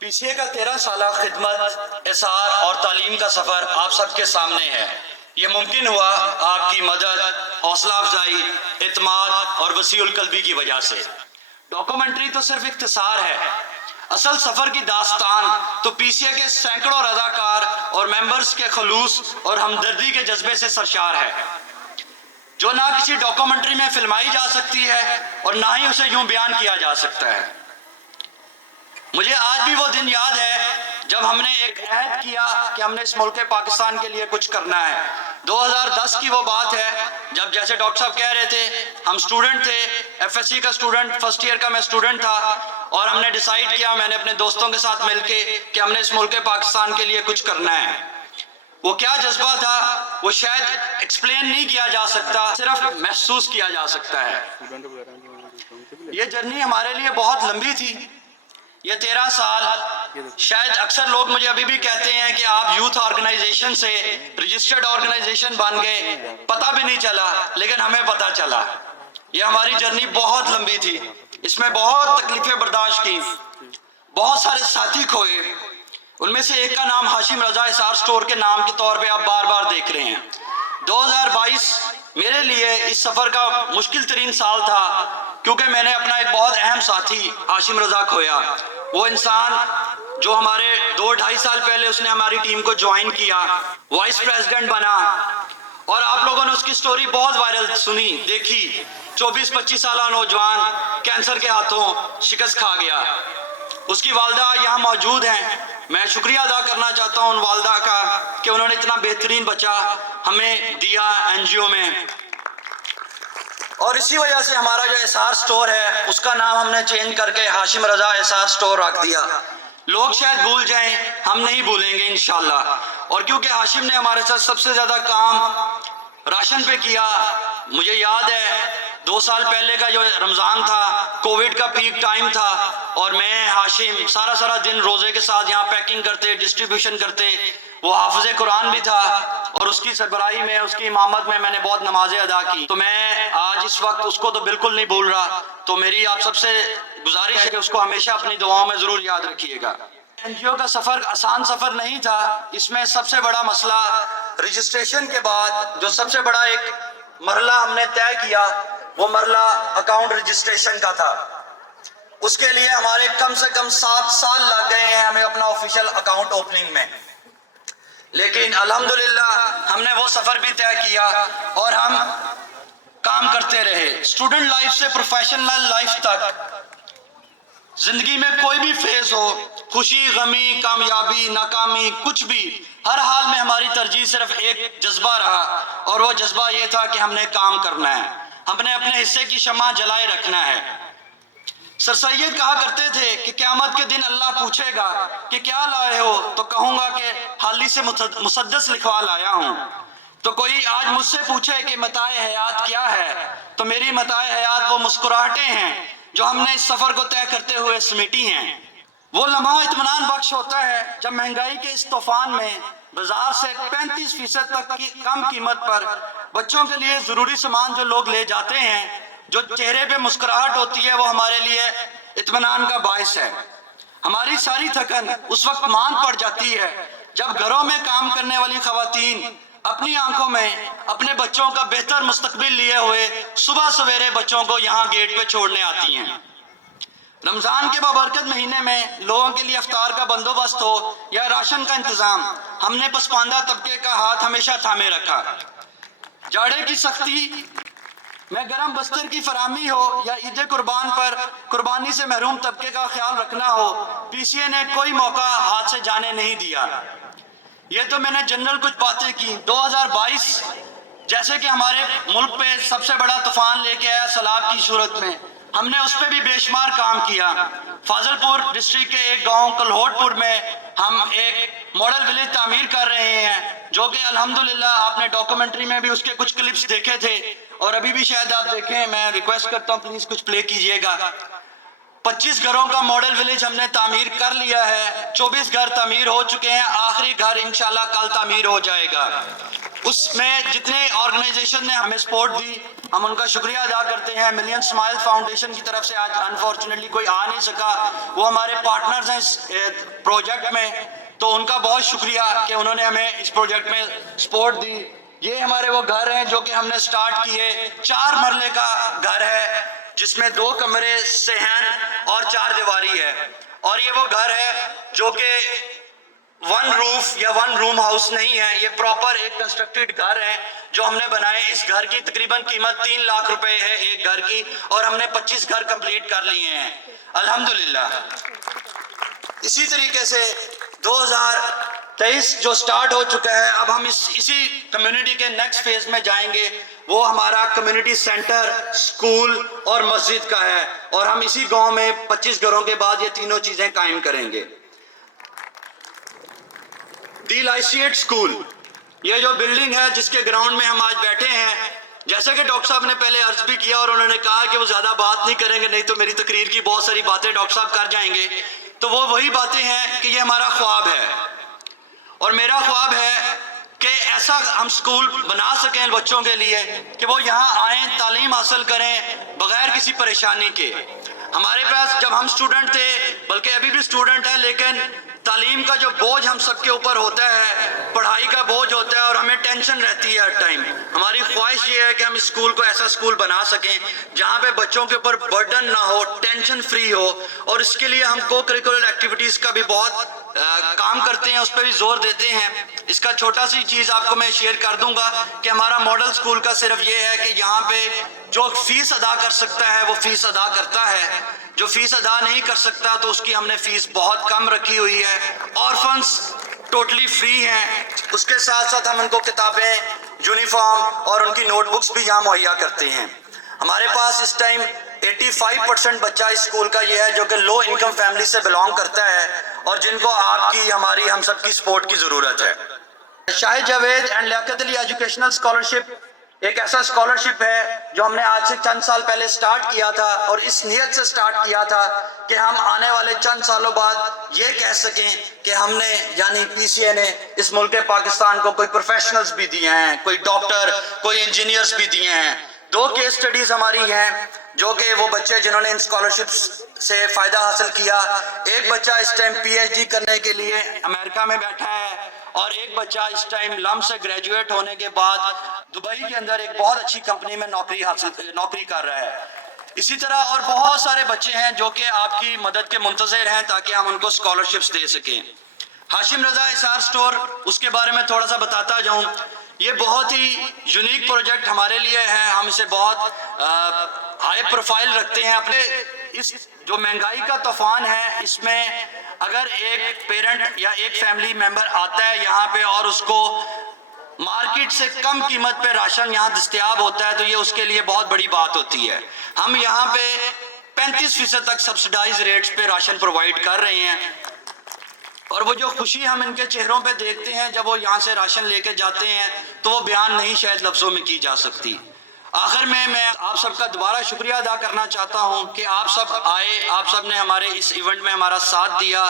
PCA کا 13 سالہ خدمت، اثار اور تعلیم کا سفر آپ سب کے سامنے ہے۔ یہ ممکن ہوا آپ کی مدد، حوصلہ افزائی، اعتماد اور وسیع القلبی کی وجہ سے۔ ڈاکومنٹری تو صرف اختصار ہے، اصل سفر کی داستان تو PCA کے سینکڑوں رضاکار اور ممبرز کے خلوص اور ہمدردی کے جذبے سے سرشار ہے، جو نہ کسی ڈاکومنٹری میں فلمائی جا سکتی ہے اور نہ ہی اسے یوں بیان کیا جا سکتا ہے۔ مجھے آج بھی وہ دن یاد ہے جب ہم نے ایک عہد کیا کہ ہم نے اس ملک پاکستان کے لیے کچھ کرنا ہے۔ 2010 کی وہ بات ہے جب، جیسے ڈاکٹر صاحب کہہ رہے تھے، ہم سٹوڈنٹ تھے، FSC کا سٹوڈنٹ، فرسٹ ایئر کا میں سٹوڈنٹ تھا، اور ہم نے ڈیسائیڈ کیا، میں نے اپنے دوستوں کے ساتھ مل کے، کہ ہم نے اس ملک پاکستان کے لیے کچھ کرنا ہے۔ وہ کیا جذبہ تھا، وہ شاید ایکسپلین نہیں کیا جا سکتا، صرف محسوس کیا جا سکتا ہے۔ یہ جرنی ہمارے لیے بہت لمبی تھی، یہ 13 سال۔ شاید اکثر لوگ مجھے ابھی بھی کہتے ہیں کہ آپ یوتھ آرگنائزیشن سے رجسٹرڈ آرگنائزیشن بن گئے، پتہ بھی نہیں چلا، لیکن ہمیں پتہ چلا۔ یہ ہماری جرنی بہت لمبی تھی، اس میں بہت تکلیفیں برداشت کی، بہت سارے ساتھی کھوئے۔ ان میں سے ایک کا نام ہاشم رضا اثار سٹور کے نام کے طور پہ آپ بار بار دیکھ رہے ہیں۔ 2022 میرے لیے اس سفر کا مشکل ترین سال تھا، کیونکہ میں نے اپنا ایک بہت اہم ساتھی ہاشم رضا کھویا۔ وہ انسان جو ہمارے 2-2.5 سال پہلے اس نے ہماری ٹیم کو جوائن کیا، وائس پریزیڈنٹ بنا، اور آپ لوگوں نے اس کی سٹوری بہت وائرل سنی، دیکھی۔ 24-25 سالہ نوجوان کینسر کے ہاتھوں شکست کھا گیا۔ اس کی والدہ یہاں موجود ہیں، میں شکریہ ادا کرنا چاہتا ہوں ان والدہ کا کہ انہوں نے اتنا بہترین بچہ ہمیں دیا NGO میں۔ اور اسی وجہ سے ہمارا جو اثار سٹور ہے، اس کا نام ہم نے چینج کر کے ہاشم رضا اثار سٹور رکھ دیا۔ لوگ شاید بھول جائیں، ہم نہیں بھولیں گے انشاءاللہ۔ اور کیونکہ ہاشم نے ہمارے ساتھ سب سے زیادہ کام راشن پہ کیا، مجھے یاد ہے 2 سال پہلے کا جو رمضان تھا، کووڈ کا پیک ٹائم تھا، اور میں ہاشم سارا دن روزے کے ساتھ یہاں پیکنگ کرتے، ڈسٹریبیوشن کرتے۔ وہ حافظ قرآن بھی تھا، اور اس کی سربراہی میں، اس کی امامت میں نے بہت نمازیں ادا کی۔ تو میں آج اس وقت اس کو تو بالکل نہیں بھول رہا، تو میری آپ سب سے گزارش ہے کہ اس کو ہمیشہ اپنی دعاؤں میں ضرور یاد رکھیے گا۔ NGO کا سفر آسان سفر نہیں تھا، اس میں سب سے بڑا مسئلہ رجسٹریشن کے بعد جو سب سے بڑا ایک مرحلہ ہم نے طے کیا، وہ مرحلہ اکاؤنٹ رجسٹریشن کا تھا۔ اس کے لیے ہمارے کم سے کم 7 سال لگ گئے ہیں ہمیں اپنا آفیشیل اکاؤنٹ اوپننگ میں، لیکن الحمدللہ ہم نے وہ سفر بھی طے کیا اور ہم کام کرتے رہے۔ اسٹوڈنٹ لائف سے پروفیشنل لائف تک زندگی میں کوئی بھی فیز ہو، خوشی، غمی، کامیابی، ناکامی، کچھ بھی، ہر حال میں ہماری ترجیح صرف ایک جذبہ رہا، اور وہ جذبہ یہ تھا کہ ہم نے کام کرنا ہے، ہم نے اپنے حصے کی شمع جلائے رکھنا ہے۔ سر سید کہا کرتے تھے کہ قیامت کے دن اللہ پوچھے گا کہ کیا لائے ہو، تو کہوں گا کہ حالی سے مسدس لکھوا لایا ہوں۔ تو کوئی آج مجھ سے پوچھے کہ متاع حیات کیا ہے، تو میری متاع حیات وہ مسکراہٹیں ہیں جو ہم نے اس سفر کو طے کرتے ہوئے سمیٹی ہیں۔ وہ لمحہ اطمینان بخش ہوتا ہے جب مہنگائی کے اس طوفان میں بازار سے 35% تک کی کم قیمت پر بچوں کے لیے ضروری سامان جو لوگ لے جاتے ہیں، جو چہرے پہ مسکراہٹ ہوتی ہے، وہ ہمارے لیے اطمینان کا باعث ہے۔ ہماری ساری تھکن اس وقت مان پڑ جاتی ہے جب گھروں میں کام کرنے والی خواتین اپنی آنکھوں میں اپنے بچوں کا بہتر مستقبل لیے ہوئے صبح سویرے بچوں کو یہاں گیٹ پہ چھوڑنے آتی ہیں۔ رمضان کے بابرکت مہینے میں لوگوں کے لیے افطار کا بندوبست ہو یا راشن کا انتظام، ہم نے پسماندہ طبقے کا ہاتھ ہمیشہ تھامے رکھا۔ جاڑے کی سختی میں گرم بستر کی فراہمی ہو یا عید قربان پر قربانی سے محروم طبقے کا خیال رکھنا ہو، PCA نے کوئی موقع ہاتھ سے جانے نہیں دیا۔ یہ تو میں نے جنرل کچھ باتیں کی۔ 2022 جیسے کہ ہمارے ملک پہ سب سے بڑا طوفان لے کے آیا سیلاب کی صورت میں، ہم نے اس پہ بھی بے شمار کام کیا۔ فاضل پور ڈسٹرکٹ کے ایک گاؤں کلہوٹ پور میں ہم ایک ماڈل ولیج تعمیر کر رہے ہیں، جو کہ الحمدللہ آپ نے ڈاکومنٹری میں بھی اس کے کچھ کلپس دیکھے تھے، اور ابھی بھی شاید آپ دیکھیں، میں ریکویسٹ کرتا ہوں پلیز کچھ پلے کیجئے گا۔ 25 گھروں کا ماڈل ولیج ہم نے تعمیر کر لیا ہے، 24 گھر تعمیر ہو چکے ہیں، آخری گھر انشاءاللہ کل تعمیر ہو جائے گا۔ اس میں جتنے آرگنائزیشن نے ہمیں سپورٹ دی ہم ان کا شکریہ ادا کرتے ہیں. ملین اسمائل فاؤنڈیشن کی طرف سے آج انفارچونیٹلی کوئی آ نہیں سکا, وہ ہمارے پارٹنرز ہیں اس پروجیکٹ میں, تو ان کا بہت شکریہ کہ انہوں نے ہمیں اس پروجیکٹ میں سپورٹ دی. یہ ہمارے وہ گھر ہیں جو کہ ہم نے سٹارٹ کیے. 4 مرلے کا گھر ہے جس میں 2 کمرے صحن اور 4 دیواری ہے, اور یہ وہ گھر ہے جو کہ 1 روف یا 1 روم ہاؤس نہیں ہے, یہ پراپر ایک کنسٹرکٹڈ گھر ہے جو ہم نے بنائے. اس گھر کی تقریباً قیمت 3 لاکھ روپے ہے ایک گھر کی, اور ہم نے 25 گھر کمپلیٹ کر لیے ہیں الحمدللہ. اسی طریقے سے 2023 جو سٹارٹ ہو چکا ہے, اب ہم اسی کمیونٹی کے نیکسٹ فیز میں جائیں گے. وہ ہمارا کمیونٹی سینٹر, سکول اور مسجد کا ہے, اور ہم اسی گاؤں میں 25 گھروں کے بعد یہ تینوں چیزیں قائم کریں گے. دی لائسیٹ سکول, یہ جو بلڈنگ ہے جس کے گراؤنڈ میں ہم آج بیٹھے ہیں, جیسے کہ ڈاکٹر صاحب نے پہلے عرض بھی کیا اور انہوں نے کہا کہ وہ زیادہ بات نہیں کریں گے, نہیں تو میری تقریر کی بہت ساری باتیں ڈاکٹر صاحب کر جائیں گے. تو وہ وہی باتیں ہیں کہ یہ ہمارا خواب ہے, اور میرا خواب ہے کہ ایسا ہم سکول بنا سکیں بچوں کے لیے کہ وہ یہاں آئیں, تعلیم حاصل کریں بغیر کسی پریشانی کے. ہمارے پاس جب ہم سٹوڈنٹ تھے, بلکہ ابھی بھی سٹوڈنٹ ہیں, لیکن تعلیم کا جو بوجھ ہم سب کے اوپر ہوتا ہے, پڑھائی کا بوجھ ہوتا ہے, اور ہمیں ٹینشن رہتی ہے ہر ٹائم. ہماری خواہش یہ ہے کہ ہم اس اسکول کو ایسا اسکول بنا سکیں جہاں پہ بچوں کے اوپر برڈن نہ ہو, ٹینشن فری ہو, اور اس کے لیے ہم کو کریکولر ایکٹیویٹیز کا بھی بہت کام کرتے ہیں, اس پہ بھی زور دیتے ہیں. اس کا چھوٹا سی چیز آپ کو میں شیئر کر دوں گا کہ ہمارا ماڈل اسکول کا صرف یہ ہے کہ یہاں پہ جو فیس ادا کر سکتا ہے وہ فیس ادا کرتا ہے, جو فیس ادا نہیں کر سکتا تو اس کی ہم نے فیس بہت کم رکھی ہوئی ہے. آرفنس ٹوٹلی فری ہیں, اس کے ساتھ ساتھ ہم ان کو کتابیں, یونیفارم اور ان کی نوٹ بکس بھی یہاں مہیا کرتے ہیں. ہمارے پاس اس ٹائم 85% بچہ اس اسکول کا یہ ہے جو کہ لو انکم فیملی سے بلانگ کرتا ہے, اور جن کو آپ کی, ہماری, ہم سب کی سپورٹ کی ضرورت ہے. Shahid Javed and Liaquat Ali educational scholarship ایک ایسا اسکالرشپ ہے جو ہم نے آج سے چند سال پہلے سٹارٹ کیا تھا, اور اس نیت سے سٹارٹ کیا تھا کہ ہم آنے والے چند سالوں بعد یہ کہہ سکیں کہ ہم نے, یعنی پی سی اے نے اس ملک پاکستان کو کوئی پروفیشنلز بھی دیے ہیں, کوئی ڈاکٹر, کوئی انجینئرز بھی دیے ہیں. 2 کیس سٹڈیز ہماری ہیں جو کہ وہ بچے جنہوں نے ان اسکالرشپس سے فائدہ حاصل کیا. ایک بچہ اس ٹائم پی ایچ ڈی کرنے کے لیے امریکہ میں بیٹھا ہے, اور ایک بچہ اس ٹائم لم سے گریجویٹ ہونے کے بعد دبئی کے اندر ایک بہت اچھی کمپنی میں نوکری کر رہا ہے. اسی طرح اور بہت سارے بچے ہیں جو کہ آپ کی مدد کے منتظر ہیں تاکہ ہم ان کو اسکالرشپس دے سکیں. ہاشم رضا اسار سٹور, اس کے بارے میں تھوڑا سا بتاتا جاؤں. یہ بہت ہی یونیک پروجیکٹ ہمارے لیے ہے, ہم اسے بہت ہائی پروفائل رکھتے ہیں. اپنے اس جو مہنگائی کا طوفان ہے, اس میں اگر ایک پیرنٹ یا ایک فیملی ممبر آتا ہے یہاں پہ اور اس کو مارکیٹ سے کم قیمت پہ راشن یہاں دستیاب ہوتا ہے, تو یہ اس کے لیے بہت بڑی بات ہوتی ہے. ہم یہاں پہ 35% تک سبسڈائز ریٹس پہ راشن پرووائڈ کر رہے ہیں, اور وہ جو خوشی ہم ان کے چہروں پہ دیکھتے ہیں جب وہ یہاں سے راشن لے کے جاتے ہیں تو وہ بیان نہیں شاید لفظوں میں کی جا سکتی. آخر میں آپ سب کا دوبارہ شکریہ ادا کرنا چاہتا ہوں کہ آپ سب آئے, آپ سب نے ہمارے اس ایونٹ میں ہمارا ساتھ دیا.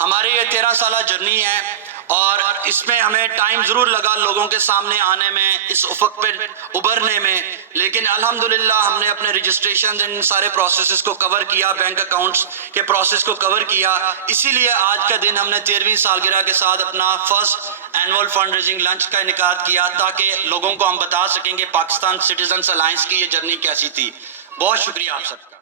ہماری یہ 13 سالہ جرنی ہے, اور اس میں ہمیں ٹائم ضرور لگا لوگوں کے سامنے آنے میں, اس افق پہ ابھرنے میں, لیکن الحمدللہ ہم نے اپنے رجسٹریشن ان سارے پروسیسز کو کور کیا, بینک اکاؤنٹس کے پروسیس کو کور کیا. اسی لیے آج کا دن ہم نے 13ویں سالگرہ کے ساتھ اپنا first annual fund raising lunch کا انعقاد کیا, تاکہ لوگوں کو ہم بتا سکیں کہ پاکستان سٹیزنز الائنس کی یہ جرنی کیسی تھی. بہت شکریہ آپ سب کا.